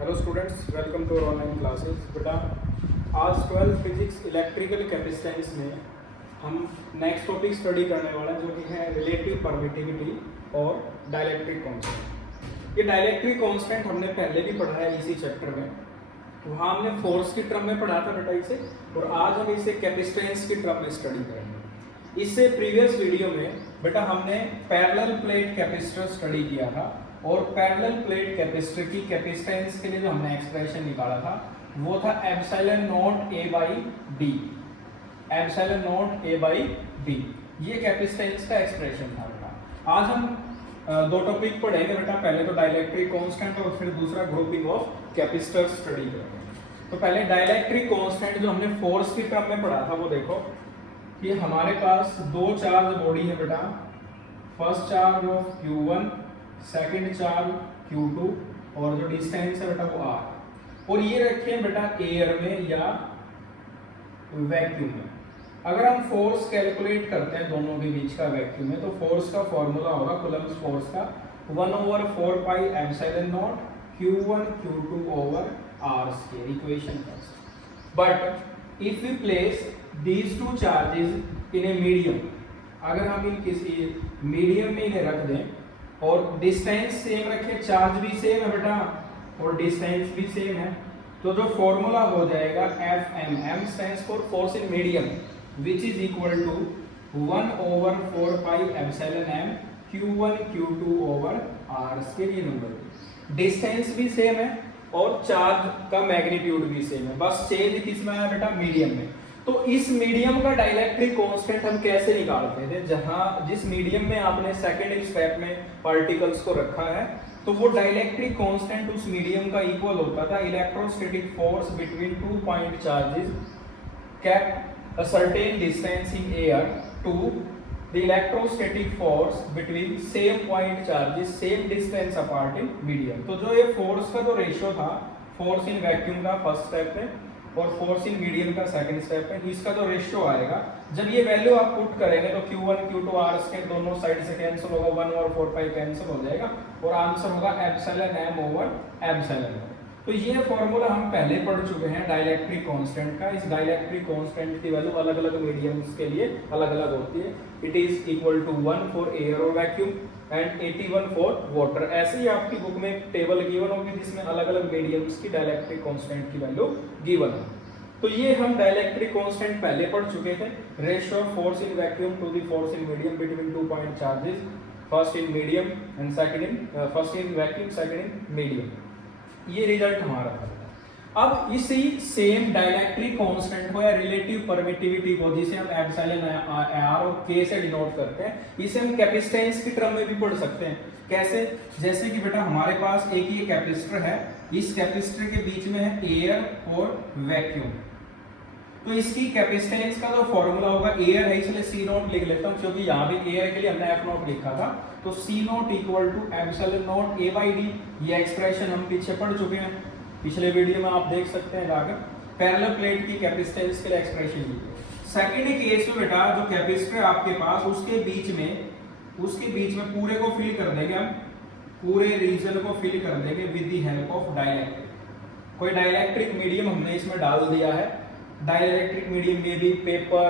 Hello students, welcome to online classes. बेटा आज 12 physics electrical capacitance में हम नेक्स्ट टॉपिक स्टडी करने वाले हैं, जो कि है रिलेटिव परमिटिविटी और डाइलेक्ट्रिक कांस्टेंट। ये डाइलेक्ट्रिक कांस्टेंट हमने पहले भी पढ़ा है इसी चैप्टर में। वहाँ हमने फोर्स की टर्म में पढ़ा था बेटा इसे, और आज हम इसे कैपेसिटेंस की टर्म में स्टडी करेंगे। इससे प्रीवियस वीडियो में बेटा हमने पैरेलल प्लेट कैपेसिटर स्टडी किया था, और पैरेलल प्लेट कैपेसिटर की कैपेसिटेंस के लिए जो हमने एक्सप्रेशन निकाला था वो था epsilon not a by D. Epsilon not a by डी ये कैपेसिटेंस का एक्सप्रेशन था बेटा। आज हम दो टॉपिक पढ़ेंगे बेटा, पहले तो डाइलेक्ट्रिक कांस्टेंट और फिर दूसरा ग्रुपिंग ऑफ कैपेसिटर स्टडी करेंगे। तो पहले डाइलेक्ट्रिक कांस्टेंट जो हमने फोर्स की टर्म में पढ़ा था वो देखो कि हमारे पास दो चार्ज बॉडी है बेटा। First charge of Q1, second charge Q2, और जो डिस्टेंस है बेटा वो R, और ये रखे हैं बेटा एयर में या वैक्यूम में। अगर हम फोर्स कैलकुलेट करते हैं दोनों के बीच का वैक्यूम में, तो फोर्स का फॉर्मूला होगा कूलम्ब्स फोर्स का 1/4 pi epsilon naught Q1 Q2 over R square, equation first. But if we place these two charges in a medium, अगर हम इन किसी मीडियम में इन्हें रख दें और डिस्टेंस सेम रखें, चार्ज भी सेम है बेटा और डिस्टेंस भी सेम है, तो जो फॉर्मूला हो जाएगा FM, M stands for force in medium, which is equal to 1/4 pi epsilon M Q1 Q2 over R square. ये नंबर डिस्टेंस भी सेम है और चार्ज का मैग्नीट्यूड भी सेम है, बस चेंज किस में है बेटा, मीडियम में। तो इस मीडियम का डाइलेक्ट्रिक कांस्टेंट हम कैसे निकालते थे? जिस मीडियम में आपने सेकंड स्टेप में पार्टिकल्स को रखा है, तो वो डाइलेक्ट्रिक कांस्टेंट उस मीडियम का इक्वल होता था electrostatic force between two point charges kept a certain distance in air to the electrostatic force between same point charges same distance apart in medium। तो जो ये फोर्स का जो रेशियो था, फोर्स इन वैक्यूम का first step में और force in medium का सेकंड स्टेप में, इसका जो रेशियो आएगा, जब ये वैल्यू आप पुट करेंगे तो Q1 Q2 R के दोनों साइड से कैंसिल होगा, 1/4 पाई कैंसिल हो जाएगा और आंसर होगा एप्सिलॉन M ओवर एप्सिलॉन। तो ये फॉर्मूला हम पहले पढ़ चुके हैं डाइलेक्ट्रिक कांस्टेंट का। इस डाइलेक्ट्रिक कांस्टेंट की वैल्यू अलग अलग मीडियम्स के लिए अलग अलग होती है। It is equal to 1 for air और वैक्यूम एंड 81 फॉर वाटर। ऐसे ही आपकी बुक में एक टेबल गिवन होगी जिसमें अलग अलग मीडियम्स की डाइलेक्ट्रिक कांस्टेंट की वैल्यू गिवन है। तो ये हम डाइलेक्ट्रिक कांस्टेंट पहले पढ़ चुके थे। Ratio of force in vacuum to the force in medium between two point charges, first in medium and second in first in vacuum second in medium. ये रिजल्ट हमारा था। अब इसी सेम डाइलेक्ट्रिक कांस्टेंट को या रिलेटिव परमिटिविटी को, जिसे हम एप्सिलॉन R और K से डिनोट करते हैं, इसे हम कैपेसिटेंस की टर्म में भी पढ़ सकते हैं। कैसे? जैसे कि बेटा हमारे पास एक ये कैपेसिटर है, इस कैपेसिटर के बीच में है एयर और वैक्यूम, तो इसकी कैपेसिटेंस का जो फॉर्मूला होगा, एयर है इसलिए C0 लिख लेता हूं, क्योंकि यहाँ भी एयर के लिए हमने F0 लिखा था, तो C0 equal to epsilon naught A by डी। ये एक्सप्रेशन हम पीछे पढ़ चुके हैं, पिछले वीडियो में आप देख सकते हैं जाकर। पैरेलल प्लेट की कैपेसिटेंस के लिए एक्सप्रेशन लीजिए। सेकंड केस में बेटा जो कैपेसिटर आपके पास, उसके बीच में पूरे को फिल कर देंगे हम, पूरे रीजन को फिल कर देंगे with the help of dielectric. कोई डाइलेक्ट्रिक मीडियम हमने इसमें डाल दिया है। डाइलेक्ट्रिक मीडियम में भी पेपर,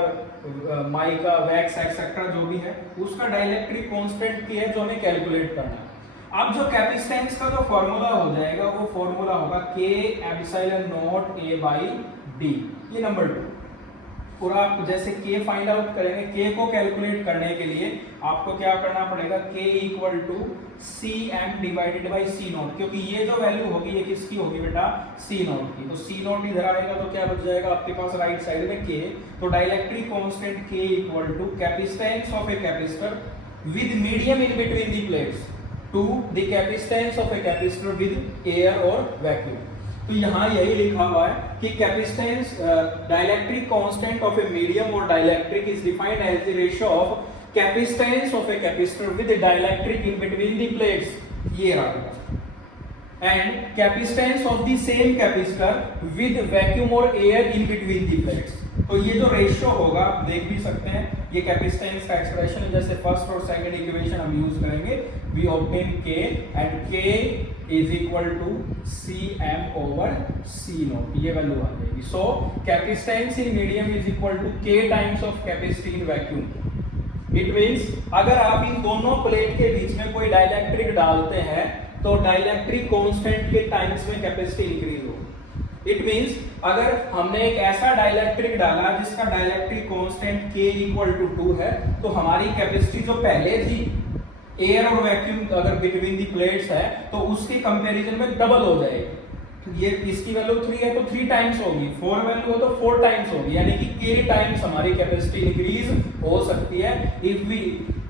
माइका, वैक्स एक्सेट्रा जो भी है, उसका डाइलेक्ट्रिक कांस्टेंट की है जो हमें कैलकुलेट करना है। अब जो कैपेसिटेंस का जो फॉर्मूला हो जाएगा वो फॉर्मूला होगा K epsilon naught A by डी। ये नंबर 2। और आप जैसे K फाइंड आउट करेंगे, K को कैलकुलेट करने के लिए आपको क्या करना पड़ेगा, K equal to CM divided by C0, क्योंकि ये जो वैल्यू होगी ये किसकी होगी बेटा, C0 की। तो C0 इधर आएगा तो क्या बच जाएगा आपके पास राइट साइड में K। तो dielectric constant K equal to capacitance of a capacitor with medium in between the plates to the capacitance of a capacitor with air और वैक्यूम। तो यहाँ यही लिखा हुआ है कि capacitance dielectric constant of a medium or dielectric is defined as the ratio of capacitance of a capacitor with dielectric in between the plates. ये रहा। And capacitance of the same capacitor with vacuum or air in between the plates. तो ये जो ratio होगा आप देख भी सकते हैं, ये कैपेसिटेंस का एक्सप्रेशन है। जैसे फर्स्ट और सेकंड इक्वेशन हम यूज करेंगे, we obtain K and K is equal to Cm/C0, ये वैल्यू आ जाएगी। So capacitance in medium is equal to K times of capacity in vacuum. It means अगर आप इन दोनों प्लेट के बीच में कोई डाइलेक्ट्रिक डालते हैं तो डाइलेक्ट्रिक कांस्टेंट के टाइम्स में कैपेसिटी इंक्रीज होगी। इट मींस अगर हमने एक ऐसा डाइलेक्ट्रिक डाला जिसका dielectric constant K equal to 2 है, तो हमारी कैपेसिटी जो पहले थी एयर और वैक्यूम अगर बिटवीन दी प्लेट्स है तो उसके कंपैरिजन में डबल हो जाएगी। ये इसकी वैल्यू 3 है तो 3 टाइम्स होगी, 4 वैल्यू हो तो 4 टाइम्स होगी, यानी कि K टाइम्स हमारी कैपेसिटी इंक्रीज हो सकती है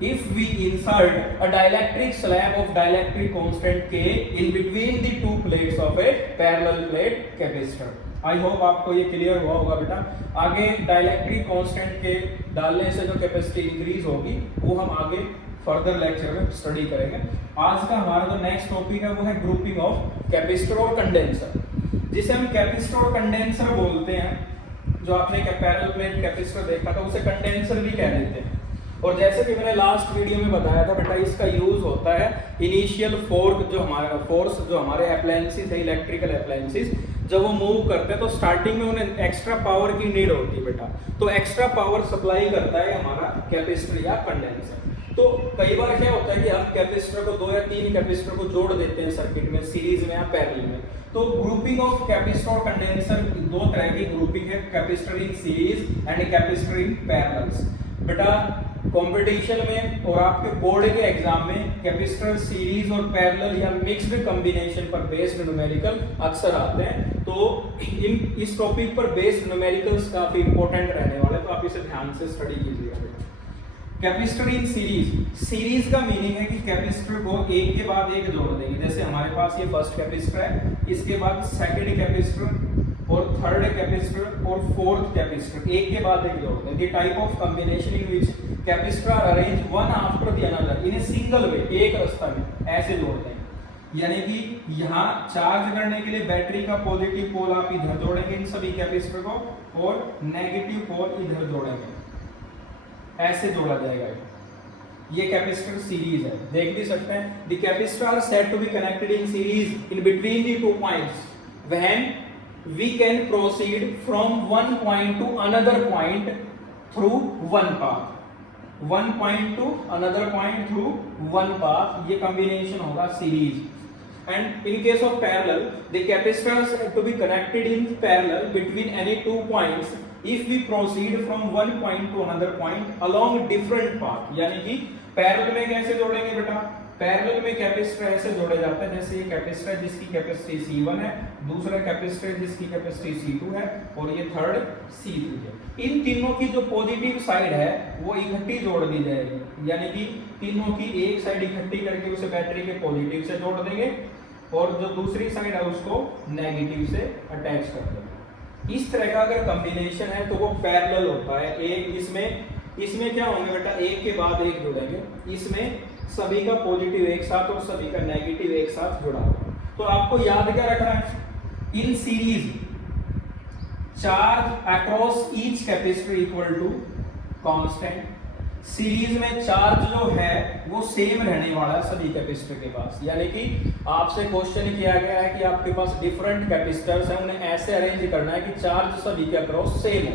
if we insert a dielectric slab of dielectric constant K in between the two plates of a parallel plate capacitor। I hope आपको ये क्लियर हुआ होगा बेटा। आगे डाइलेक्ट्रिक कांस्टेंट के डालने से जो कैपेसिटी इंक्रीज होगी वो हम आगे फर्दर लेक्चर में स्टडी करेंगे। आज का हमारा जो नेक्स्ट टॉपिक है वो है ग्रुपिंग ऑफ कैपेसिटर और कंडेंसर, जिसे हम कैपेसिटर और कंडेंसर बोलते हैं। जो आपने पैरेलल प्लेट कैपेसिटर देखा था उसे कंडेंसर भी कह देते हैं। और जैसे कि मैंने लास्ट वीडियो में बताया था बेटा, इसका यूज होता है इनिशियल फोर्स जो हमारे अप्लायंसेस है, इलेक्ट्रिकल अप्लायंसेस, जब वो मूव करते हैं तो स्टार्टिंग में उन्हें एक्स्ट्रा पावर की नीड होती है बेटा, तो एक्स्ट्रा पावर सप्लाई करता है हमारा कैपेसिटर या कंडेंसर। तो कई बार क्या होता है कि हम कैपेसिटर को 2 या 3 कैपेसिटर को जोड़ देते हैं सर्किट में, सीरीज में या पैरेलल में। तो ग्रुपिंग ऑफ कैपेसिटर और कंडेंसर दो तरह की ग्रुपिंग है, capacitor in series and capacitor in parallels. बेटा कंपटीशन में और आपके बोर्ड के एग्जाम में कैपेसिटर सीरीज और पैरेलल या मिक्स्ड कॉम्बिनेशन पर बेस्ड न्यूमेरिकल अक्सर आते हैं। तो इस टॉपिक पर बेस्ड न्यूमेरिकल्स काफी इंपॉर्टेंट रहने वाले, तो आप इसे ध्यान से स्टडी कीजिएगा। कैपेसिटर इन सीरीज का मीनिंग है कि कैपेसिटर को एक के बाद एक जोड़ देंगे। जैसे हमारे पास ये फर्स्ट कैपेसिटर है, इसके बाद सेकंड कैपेसिटर और थर्ड कैपेसिटर और फोर्थ कैपेसिटर एक के बाद एक जोड़ देंगे। Type of combination in which capacitor are arrange one after the another in a single way, एक रास्ता में ऐसे जोड़ देंगे। यानी कि यहाँ चार्ज करने के लिए बैटरी का पॉजिटिव पोल आप इधर जोड़ेंगे इन सभी कैपेसिटर को, और नेगेटिव पोल इधर जोड़ेंगे, ऐसे जोड़ा जाएगा। ये कैपेसिटर सीरीज है, देख भी सकते हैं। The capacitor are said to be connected in series in between the 2 points when we can proceed from one point to another point through one path। one point to another point through one path, ये combination होगा series। and in case of parallel the capacitors have to be connected in parallel between any 2 points if we proceed from one point to another point along different path। यानी कि parallel में कैसे जोड़ेंगे बेटा, parallel में capacitor ऐसे जोड़े जाते हैं जैसे ये कैपेसिटर जिसकी कैपेसिटी C1 है, दूसरा कैपेसिटर जिसकी कैपेसिटी C2 है, और ये थर्ड C3 है। इन तीनों की जो पॉजिटिव साइड है वो इकट्ठी जोड़ दी जाएगी, यानी कि तीनों की एक साइड इकट्ठी करके उसे बैटरी के पॉजिटिव से जोड़ देंगे और जो दूसरी साइड है उसको नेगेटिव से अटैच कर देंगे। इस तरह का अगर कॉम्बिनेशन है तो वो पैरेलल होता है। एक इसमें क्या होंगे बेटा, एक के बाद एक जुड़ेंगे, इसमें सभी का पॉजिटिव एक साथ और सभी का नेगेटिव एक साथ जुड़ा हुआ। तो आपको याद क्या रखना है, in series charge across each capacitor equal to constant. Series में चार्ज जो है वो सेम रहने वाला है सभी कैपेसिटर के पास, यानी कि आपसे क्वेश्चन किया गया है कि आपके पास डिफरेंट कैपेसिटर्स हैं, उन्हें ऐसे अरेंज करना है कि चार्ज सभी के अक्रॉस सेम हो।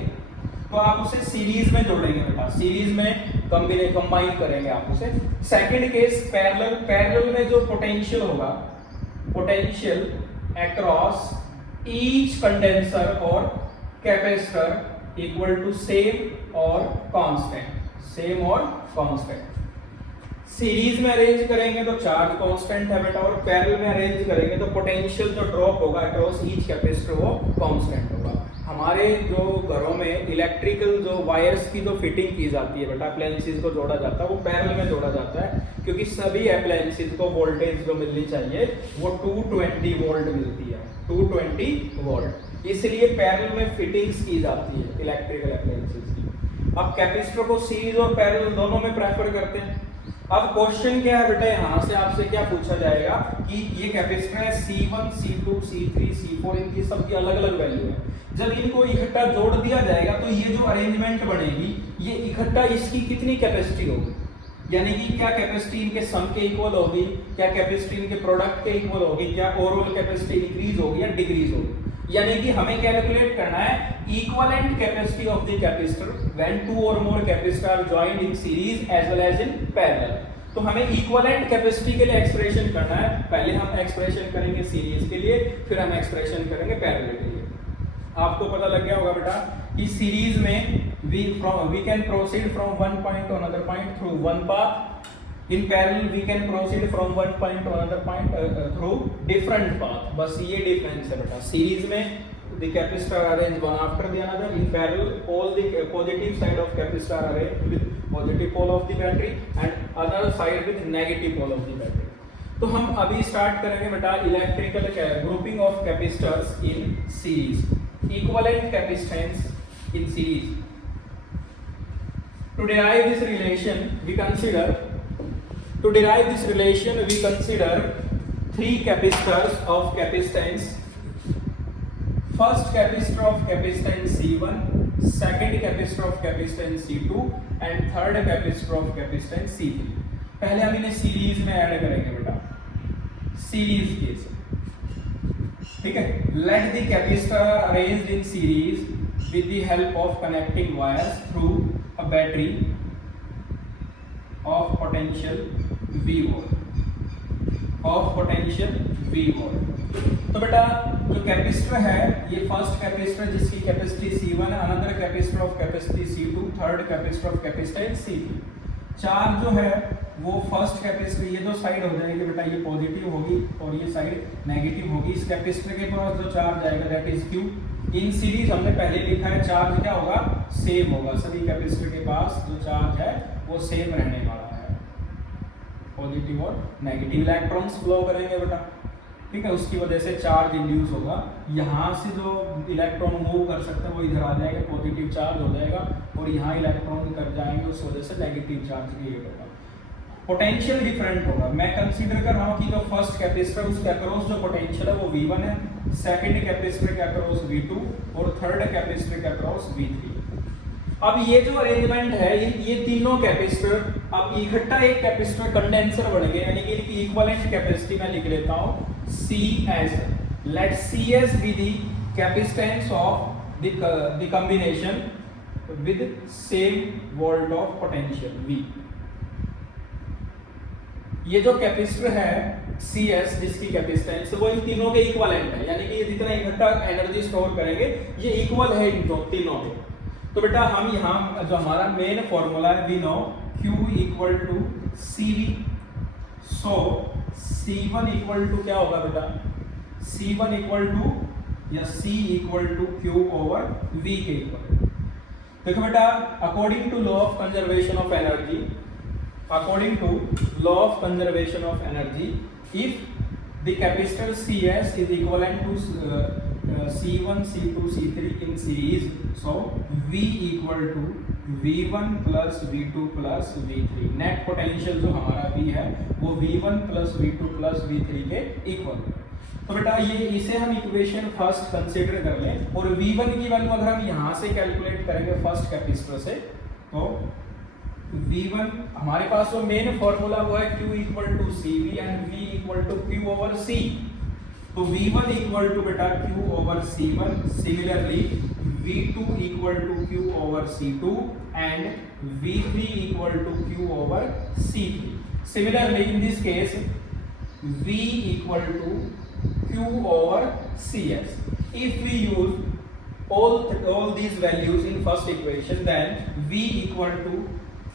तो आप उसे सीरीज में जोड़ेंगे बेटा, सीरीज में कंबाइन करेंगे आप उसे। सेकंड केस पैरेलल में जो पोटेंशियल होगा, पोटेंशियल अक्रॉस ईच कंडेंसर और कैपेसिटर इक्वल टू सेम और कांस्टेंट। सीरीज में अरेंज करेंगे तो चार्ज कांस्टेंट है बेटा, और पैरेलल में अरेंज करेंगे तो पोटेंशियल जो ड्रॉप होगा अक्रॉस ईच कैपेसिटर वो कांस्टेंट होगा। हमारे जो घरों में इलेक्ट्रिकल जो वायर्स की जो फिटिंग की जाती है बेटा, अप्लायंसेस को जोड़ा जाता है, वो पैरेलल में जोड़ा जाता है, क्योंकि सभी अप्लायंसेस को वोल्टेज जो मिलनी चाहिए वो 220 वोल्ट मिलती है, 220 वोल्ट, इसलिए पैरेलल में फिटिंग्स की जाती है इलेक्ट्रिकल अप्लायंसेस की। अब कैपेसिटर को सीरीज और पैरेलल दोनों में प्रेफर करते हैं। अब क्वेश्चन क्या है बेटा, यहाँ से आपसे क्या पूछा जाएगा कि ये कैपेसिटर है C1, C2, C3, C4, इनकी सबकी अलग अलग वैल्यू है। जब इनको इकट्ठा जोड़ दिया जाएगा तो ये जो अरेंजमेंट बनेगी, ये इकट्ठा इसकी कितनी कैपेसिटी होगी, यानी कि क्या कैपेसिटी इनके सम के इक्वल होगी, क्या कैपेसिटी इनके प्रोडक्ट के इक्वल होगी, क्या ओवरऑल कैपेसिटी इंक्रीज होगी या डिक्रीज होगी। यानी कि हमें कैलकुलेट करना है equivalent capacity of the capacitor when two or more capacitor are joined in series as well as in parallel. तो हमें इक्विवेलेंट कैपेसिटी के लिए एक्सप्रेशन करना है। पहले हम एक्सप्रेशन करेंगे सीरीज के लिए, फिर हम एक्सप्रेशन करेंगे पैरेलल के लिए। आपको पता लग गया होगा बेटा कि सीरीज में we can proceed from one point to another point through one path. In parallel we can proceed from one point to another point through different path. बस ये डिफरेंस है बेटा। सीरीज में the capacitor are arranged one after the another. In parallel all the positive side of capacitor are arranged with positive pole of the battery and other side with negative pole of the battery. तो हम अभी start करेंगे बेटा electrical grouping of capacitors in series, equivalent capacitance in series. To derive this relation we consider three capacitors of capacitance. First capacitor of capacitance C1, second capacitor of capacitance C2 and third capacitor of capacitance C3. पहले हम इन्हें series में add करेंगे बेटा, series case, ठीक है। Let the capacitor arranged in series with the help of connecting wires through a battery of potential V volt, तो बेटा जो कैपेसिटर है ये फर्स्ट कैपेसिटर जिसकी कैपेसिटी C1 है, another capacitor of capacity C2, third capacitor of capacitance C3। Charge जो है वो फर्स्ट कैपेसिटर, ये जो साइड हो जाएगी बेटा ये पॉजिटिव होगी और ये साइड नेगेटिव होगी। इस कैपेसिटर के पास जो चार्ज आएगा that is Q। In series हमने पहले लिखा है चार्ज क्या होगा, सेम होगा। सभी कैपेसिटर के पास जो चार्ज है वो सेम रहने वाला है, पॉजिटिव और नेगेटिव इलेक्ट्रॉन्स फ्लो करेंगे बेटा, ठीक है। उसकी वजह से चार्ज इंड्यूस होगा, यहाँ से जो इलेक्ट्रॉन मूव कर सकते हैं वो इधर आ जाएगा, पॉजिटिव चार्ज हो जाएगा और यहाँ इलेक्ट्रॉन कर जाएंगे, उस वजह से नेगेटिव चार्ज क्रिएट होगा। पोटेंशियल डिफरेंट होगा। मैं कंसीडर कर रहा हूँ कि जो फर्स्ट कैपेसिटर उसके अक्रॉस जो पोटेंशियल है वो V1 है, सेकंड कैपेसिटर के अक्रॉस V2 और थर्ड कैपेसिटर के अक्रॉस V3। अब ये जो अरेंजमेंट है ये तीनों कैपेसिटर अब इकट्ठा एक कैपेसिटर कंडेंसर बन गए, यानी कि इनकी इक्विवेलेंट कैपेसिटी मैं लिख लेता हूँ CS। Let CS be the capacitance of the combination with same volt of potential V। ये जो कैपेसिटर है CS जिसकी कैपेसिटेंस वो इन तीनों के इक्विवेलेंट है, यानी कि ये जितना इकट्ठा एनर्जी स्टोर करेंगे ये इक्वल है इन तीनों के। तो बेटा हम यहाँ जो हमारा मेन फॉर्मूला है we know Q equal to CV। So C1 equal to क्या होगा बेटा, C1 इक्वल टू या C equal to Q over V के इक्वल। देखो बेटा according to law of conservation of energy, according to law of conservation of energy, if the capacitor CS is equivalent to C1, C2, C3 in series, so V equal to V1 plus V2 plus V3। Net potential जो हमारा V है वो V1 plus V2 plus V3 के equal. तो बेटा ये इसे हम इक्वेशन फर्स्ट कंसीडर कर लें और V1 की वैल्यू अगर हम यहाँ से कैलकुलेट करेंगे फर्स्ट कैपेसिटर से, तो V1 हमारे पास वो मेन फॉर्मूला वो है Q equal to CV and V equal to Q over C। तो V1 इक्वल टू बेटा Q over C1, similarly V2 equal to Q over C2 and V3 equal to Q over C3। Similarly in this case V equal to Q over CS। If we use all these values in first equation, then V equal to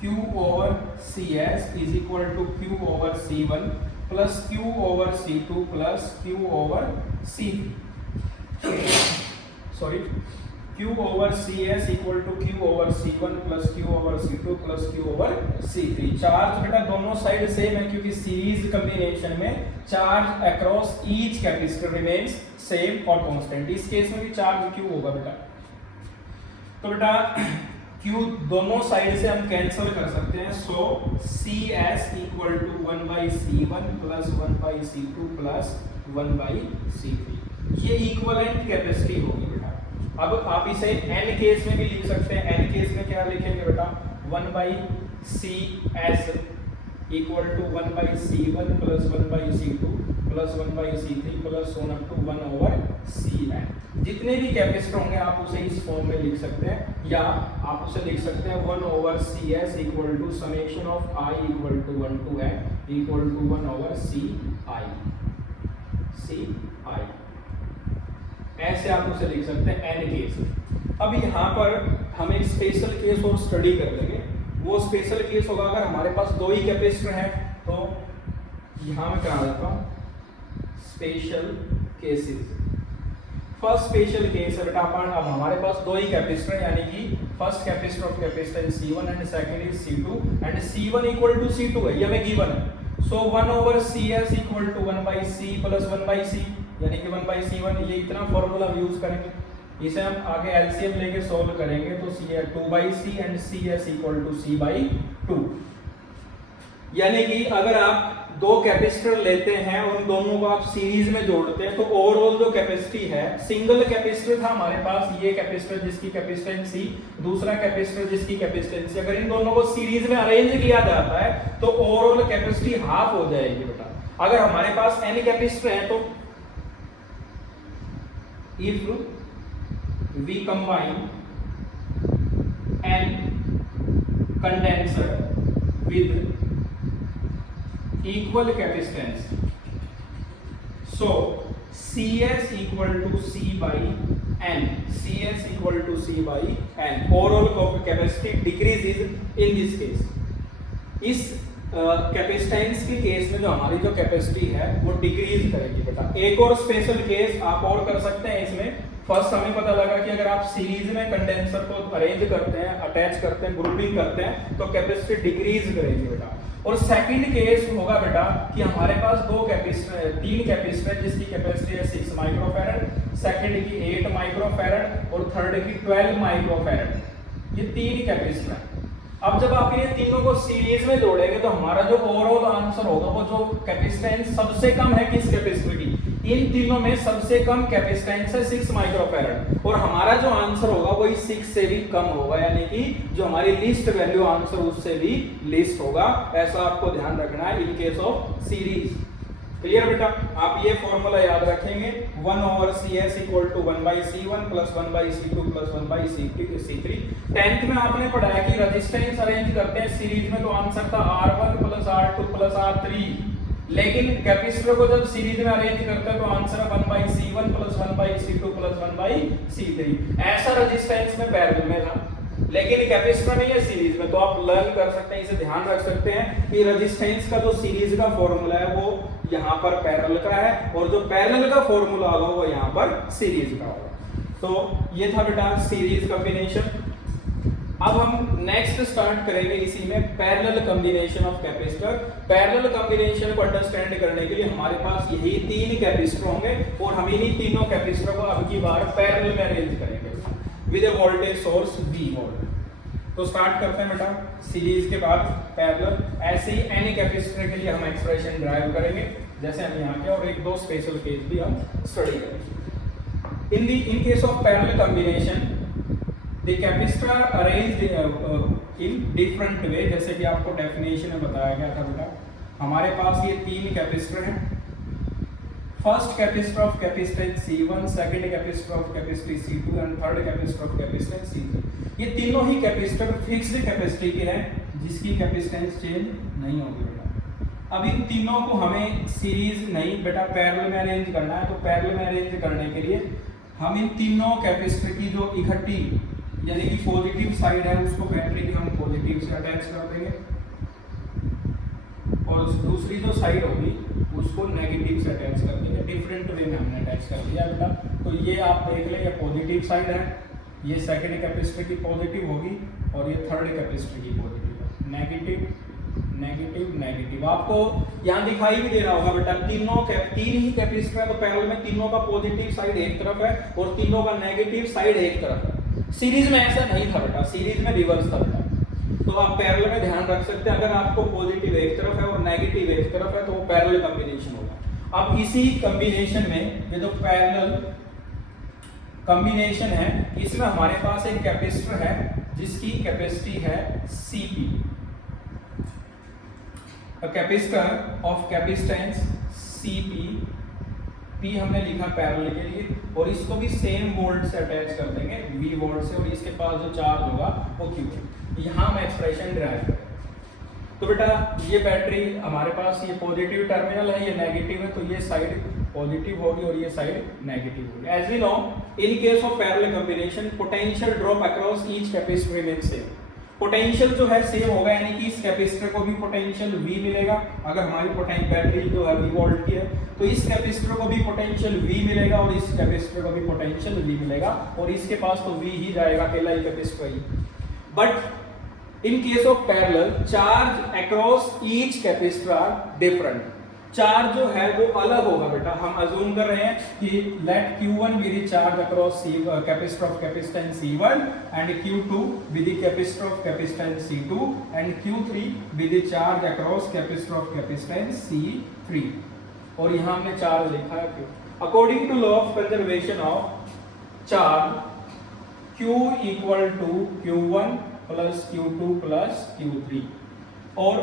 Q over CS is equal to Q over C1 plus Q over C2 plus Q over C3। Sorry, Q over CS equal to Q over C1 plus Q over C2 plus Q over C3। Charge बेटा दोनों side same है क्योंकि series combination में charge across each capacitor remains same और constant. इस case में भी charge Q होगा बेटा। तो बेटा Q दोनों साइड से हम कैंसिल कर सकते हैं, so CS equal to 1 by C1 plus 1 by C2 plus 1 by C3। ये इक्विवेलेंट कैपेसिटी होगी बेटा। अब आप इसे n केस में भी लिख सकते हैं। n केस में क्या लिखेंगे बेटा, 1 by CS equal to 1/C1 plus 1/C2 plus 1/C3 plus 1 up to 1/Cn। जितने भी कैपेसिटर होंगे आप उसे इस फॉर्म में लिख सकते हैं, या आप उसे लिख सकते हैं 1/Cs equal to summation of I equal to 1 to n equal to 1/Ci। ऐसे आप उसे लिख सकते हैं n केस। अब यहाँ पर हम एक स्पेशल केस और स्टडी कर लेंगे। वो स्पेशल केस होगा अगर हमारे पास दो ही कैपेसिटर हैं, तो यहाँ मैं करा देता हूँ special cases. First special case है बेटा अपन, अब हमारे पास दो ही कैपेसिटर है, यानी कि first capacitor of capacitance C1 and second is C2 and C1 equal to C2 है, ये हमें गिवन है। सो 1/Cs equal to 1/C plus 1/C, यानी कि 1/C1। ये इतना फॉर्मूला हम यूज करेंगे, इसे हम आगे एलसीएम लेके सॉल्व करेंगे तो C है 2/C and CS equal to C/2। यानी कि अगर आप दो कैपेसिटर लेते हैं और उन दोनों को आप सीरीज में जोड़ते हैं तो ओवरऑल जो कैपेसिटी है, सिंगल कैपेसिटर था हमारे पास, ये कैपेसिटर जिसकी कैपेसिटेंस C, दूसरा कैपेसिटर जिसकी कैपेसिटेंस C, अगर इन दोनों को सीरीज में अरेंज किया जाता है तो ओवरऑल कैपेसिटी हाफ हो जाएगी बेटा। अगर हमारे पास n कैपेसिटर है तो if we combine n condenser with equal capacitance, so CS equal to C by N, CS equal to C by N, overall capacity decreases in this case। इस capacitance के case में जो हमारी जो capacity है वो डिक्रीज करेगी बेटा। एक और स्पेशल केस आप और कर सकते हैं इसमें। फर्स्ट हमें पता लगा कि अगर आप सीरीज में कंडेंसर को अरेंज करते हैं, अटैच करते हैं, ग्रुपिंग करते हैं तो कैपेसिटी डिक्रीज करेगी बेटा। और सेकंड केस होगा बेटा कि हमारे पास दो कैपेसिटर, तीन कैपेसिटर जिसकी कैपेसिटी है 6 माइक्रोफैरड, सेकंड की 8 माइक्रोफैरड और थर्ड की 12 माइक्रोफैरड। ये तीन कैपेसिटर हैं। अब जब आप ये तीनों को सीरीज में जोड़ेंगे तो हमारा जो ओवरऑल आंसर होगा वो जो कैपेसिटेंस सबसे कम है किस कैपेसिटर की, इन तीनों में सबसे कम कैपेसिटेंस है 6 माइक्रोफैरड, और हमारा जो आंसर होगा वही 6 से भी कम होगा, यानी कि जो हमारी लिस्ट वैल्यू आंसर उससे भी लिस्ट होगा। ऐसा आपको ध्यान रखना है इन केस ऑफ सीरीज। क्लियर बेटा? आप ये फॉर्मूला याद रखेंगे 1/Cs equal to 1/C1 plus 1/C2 plus 1/C3। 10th में आपने पढ़ाया कि रेजिस्टेंस अरेंज करते हैं सीरीज में तो आंसर था R1 plus R2 plus R3, लेकिन कैपेसिटर को जब सीरीज में अरेंज करते हैं तो आंसर है 1/C1 plus 1/C2 plus 1/C3। ऐसा रेजिस्टेंस में पैरेलल में था, लेकिन कैपेसिटर नहीं है सीरीज में, तो आप लर्न कर सकते हैं, इसे ध्यान रख सकते हैं कि रेजिस्टेंस का जो सीरीज का फॉर्मूला है वो यहाँ पर पैरेलल का है, और जो पैरेलल का फॉर्मूला होगा वो यहाँ पर सीरीज का होगा। तो ये था बेटा सीरीज कॉम्बिनेशन। अब हम नेक्स्ट स्टार्ट करेंगे इसी में parallel combination of capacitor. Parallel combination को अंडरस्टैंड करने के लिए हमारे पास यही तीन कैपेसिटर होंगे और हम इन्हीं तीनों कैपेसिटर को अब की बार पैरेलल में अरेंज करेंगे with A voltage source V volt. तो स्टार्ट करते हैं बेटा सीरीज के बाद पैरेलल। ऐसे ही एनी कैपेसिटर के लिए हम एक्सप्रेशन ड्राइव करेंगे जैसे हम यहाँ के, और एक दो स्पेशल केस भी हम स्टडी करेंगे। In case of parallel combination the capacitor are arranged in different way, जैसे कि आपको डेफिनेशन में बताया गया था बेटा। हमारे पास ये तीन कैपेसिटर हैं। First capacitor of capacitance C1, second capacitor of capacity C2 and third capacitor of capacitance C3। ये तीनों ही कैपेसिटर फिक्स्ड कैपेसिटी के हैं जिसकी कैपेसिटेंस चेंज नहीं होगी बेटा। अब इन तीनों को हमें सीरीज नहीं बेटा पैरेलल में अरेंज करना है, तो पैरेलल में अरेंज करने के लिए हम इन तीनों कैपेसिटर की जो इकट्ठी यानी कि पॉजिटिव साइड है उसको बैटरी के हम पॉजिटिव से अटैच कर देंगे, और दूसरी जो साइड होगी उसको नेगेटिव से अटैच कर देंगे। डिफरेंट वे में हमने अटैच कर दिया बेटा। तो ये आप देख लें, ये पॉजिटिव साइड है, ये सेकंड कैपेसिटर की पॉजिटिव होगी और ये थर्ड कैपेसिटर की पॉजिटिव है। नेगेटिव नेगेटिव नेगेटिव आपको यहाँ दिखाई भी दे रहा होगा बेटा। तीन ही कैपेसिटर है तो पैरेलल में तीनों का पॉजिटिव साइड एक तरफ है और तीनों का नेगेटिव साइड एक तरफ है। सीरीज में ऐसा नहीं था बेटा, सीरीज में रिवर्स था बेटा। तो आप पैरेलल में ध्यान रख सकते हैं, अगर आपको पॉजिटिव एक तरफ है और नेगेटिव एक तरफ है तो वो पैरेलल कॉम्बिनेशन होगा। अब इसी कॉम्बिनेशन में ये जो पैरेलल कॉम्बिनेशन है इसमें हमारे पास एक कैपेसिटर है जिसकी कैपेसिटी है Cp। Capacitor of capacitance Cp, P हमने लिखा पैरेलल के लिए, और इसको भी सेम वोल्ट से अटैच कर देंगे V वोल्ट से, और इसके पास जो चार्ज होगा वो Q। यहाँ हम एक्सप्रेशन डिराइव करें। तो बेटा ये बैटरी हमारे पास ये पॉजिटिव टर्मिनल है, ये नेगेटिव है, तो ये साइड पॉजिटिव होगी और ये साइड नेगेटिव होगी। As we know in case of parallel combination potential drop across each capacitor remain same. Potential जो है सेम होगा, यानी कि इस कैपेसिटर को भी पोटेंशियल V मिलेगा, अगर हमारी बैटरी जो है V वोल्ट की है, तो इस कैपेसिटर को भी पोटेंशियल V मिलेगा और इस कैपेसिटर को भी पोटेंशियल V मिलेगा, और इसके पास तो V ही जाएगा, अकेला ही कैपेसिटर ही। But in case of parallel charge across each capacitor are different. Charge जो है वो अलग होगा बेटा। हम अज्यूम कर रहे हैं कि let Q1 be the charge across capacitor of capacitance C1 and Q2 be the capacitor of capacitance C2 and Q3 be the charge across capacitor of capacitance C3। और यहां हमने चार्ज लिखा है according to law of conservation of charge Q equal to Q1 plus Q2 plus Q3। और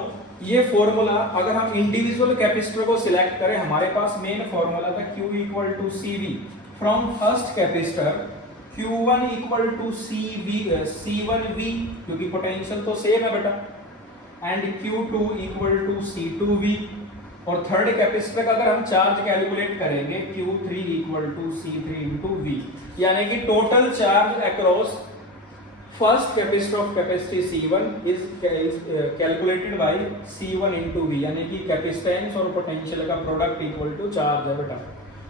ये formula अगर हम individual capacitor को सिलेक्ट करें, हमारे पास मेन फॉर्मूला था Q equal to CV from first capacitor, Q1 equal to C1V, क्योंकि पोटेंशियल तो सेम है बेटा, and Q2 equal to C2V। और थर्ड कैपेसिटर का अगर हम चार्ज कैलकुलेट करेंगे Q3 equal to C3 into V, यानी कि total charge across first capacitor of capacity C1 is calculated by C1 into V, यानी कि कैपेसिटेंस और पोटेंशियल का प्रोडक्ट इक्वल टू चार्ज है बेटा।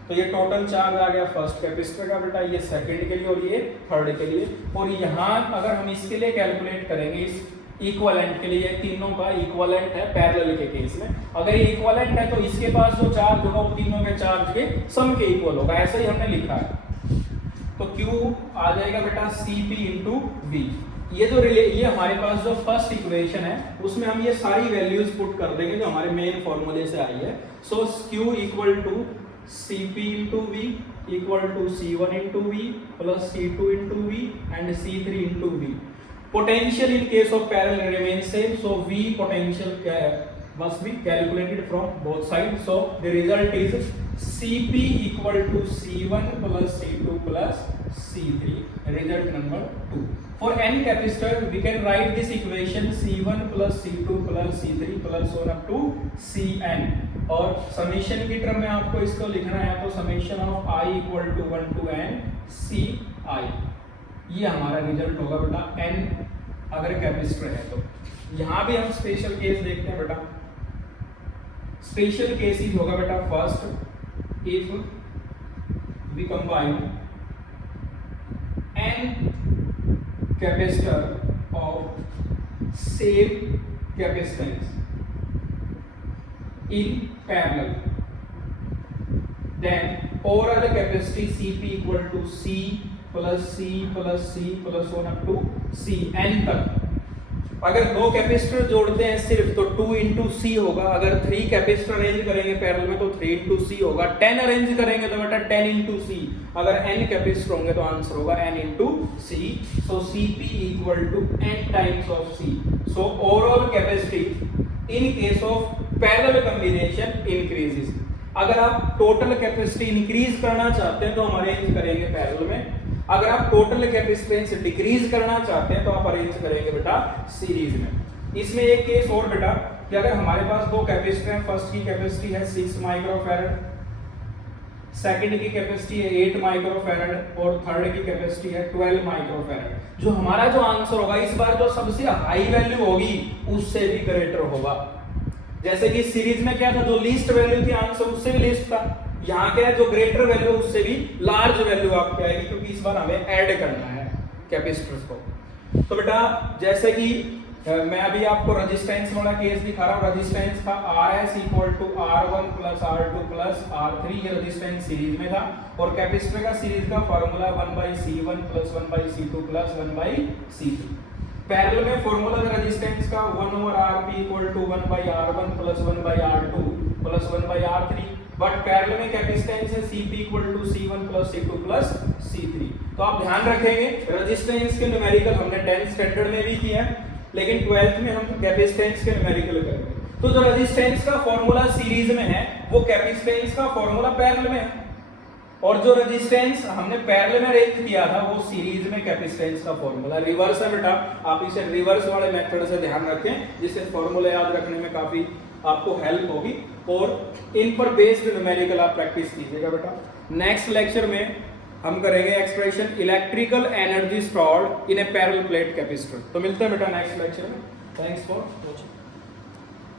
तो ये टोटल चार्ज आ गया फर्स्ट कैपेसिटर का बेटा, ये सेकंड के लिए और ये थर्ड के लिए। और यहाँ अगर हम इसके लिए कैलकुलेट करेंगे इस इक्विवेलेंट के लिए, तीनों का इक्विवेलेंट है पैरेलल के केस में, अगर ये इक्विवेलेंट है तो इसके पास जो चार्ज होगा वो तीनों के चार्ज के सम के इक्वल होगा, ऐसा ही हमने लिखा है। तो Q आ जाएगा बेटा Cp इंटू V। ये हमारे पास जो फर्स्ट इक्वेशन है उसमें हम ये सारी वैल्यूज पुट कर देंगे जो हमारे मेन फॉर्मूले से आई है। So Q equal to Cp into V equal to C1 into V plus C2 into V and C3 into V। Potential in case of parallel remain same, so V potential must be calculated from both sides. So the result is Cp equal to C1 plus C2 plus C3. Result number 2. For n capacitor, we can write this equation C1 plus C2 plus C3 plus so on up to Cn. और summation की term में आपको इसको लिखना है तो summation of I equal to 1 to n Ci। ये हमारा रिजल्ट होगा बेटा n अगर कैपेसिटर है तो। यहाँ भी हम स्पेशल केस देखते हैं बेटा। स्पेशल केसेस होगा बेटा first, if we combine n capacitor of same capacitance in parallel, then overall capacity Cp equal to C plus C plus C plus 1 up to Cn तक। अगर दो कैपेसिटर जोड़ते हैं सिर्फ तो 2 इंटू C होगा, अगर 3 कैपेसिटर अरेंज करेंगे पैरेलल में तो 3 इंटू C होगा, 10 अरेंज करेंगे तो बेटा 10 इंटू C, अगर n कैपेसिटर होंगे तो आंसर होगा n into C। So Cp equal to n times of C। So overall capacity in case of parallel combination increases. अगर आप टोटल कैपेसिटी इंक्रीज करना चाहते हैं तो हम अरेंज करेंगे पैरेलल में, अगर आप टोटल कैपेसिटेंस डिक्रीज करना चाहते हैं तो आप अरेंज करेंगे बेटा सीरीज में। इसमें एक केस और बेटा कि अगर हमारे पास दो कैपेसिटर हैं, फर्स्ट की कैपेसिटी है 6 माइक्रोफैरड, सेकंड की कैपेसिटी है 8 माइक्रोफैरड और थर्ड की कैपेसिटी है 12 माइक्रोफैरड। जो हमारा जो आंसर होगा इस बार जो सबसे हाई वैल्यू होगी उससे भी ग्रेटर होगा। जैसे कि सीरीज में क्या था, जो लीस्ट वैल्यू थी आंसर उससे भी लीस्ट था, यहाँ क्या है जो ग्रेटर वैल्यू उससे भी लार्ज वैल्यू आपकी आएगी, क्योंकि इस बार हमें ऐड करना है कैपेसिटर्स को। तो बेटा जैसे कि मैं अभी आपको रेजिस्टेंस वाला केस दिखा रहा हूँ, रेजिस्टेंस था Rs equal to R1 plus R2 plus R3, ये रेजिस्टेंस सीरीज में था, और कैपेसिटर का सीरीज का formula 1/C1 plus 1/C2 plus 1/C3। Parallel में फार्मूला था रेजिस्टेंस का 1/Rp equal to 1/R1 plus 1/R2 plus 1/R3, but parallel में कैपेसिटेंस है Cp equal to C1 plus C2 plus C3। तो आप ध्यान रखेंगे रेजिस्टेंस के न्यूमेरिकल हमने 10th स्टैंडर्ड में भी किया है, लेकिन 12th में हम कैपेसिटेंस के न्यूमेरिकल करेंगे। तो जो रेजिस्टेंस का फॉर्मूला सीरीज में है वो कैपेसिटेंस का फॉर्मूला पैरेलल में है, और जो रेजिस्टेंस हमने पैरेलल में रेख किया था वो सीरीज में कैपेसिटेंस का फॉर्मूला। रिवर्स है बेटा, आप इसे रिवर्स वाले मेथड से ध्यान रखें, जिससे फॉर्मूला याद रखने में काफी आपको हेल्प होगी, और इन पर बेस्ड न्यूमेरिकल आप प्रैक्टिस कीजिएगा बेटा। नेक्स्ट लेक्चर में हम करेंगे expression electrical energy stored in A parallel plate capacitor. तो मिलते हैं बेटा नेक्स्ट लेक्चर में। Thanks for watching.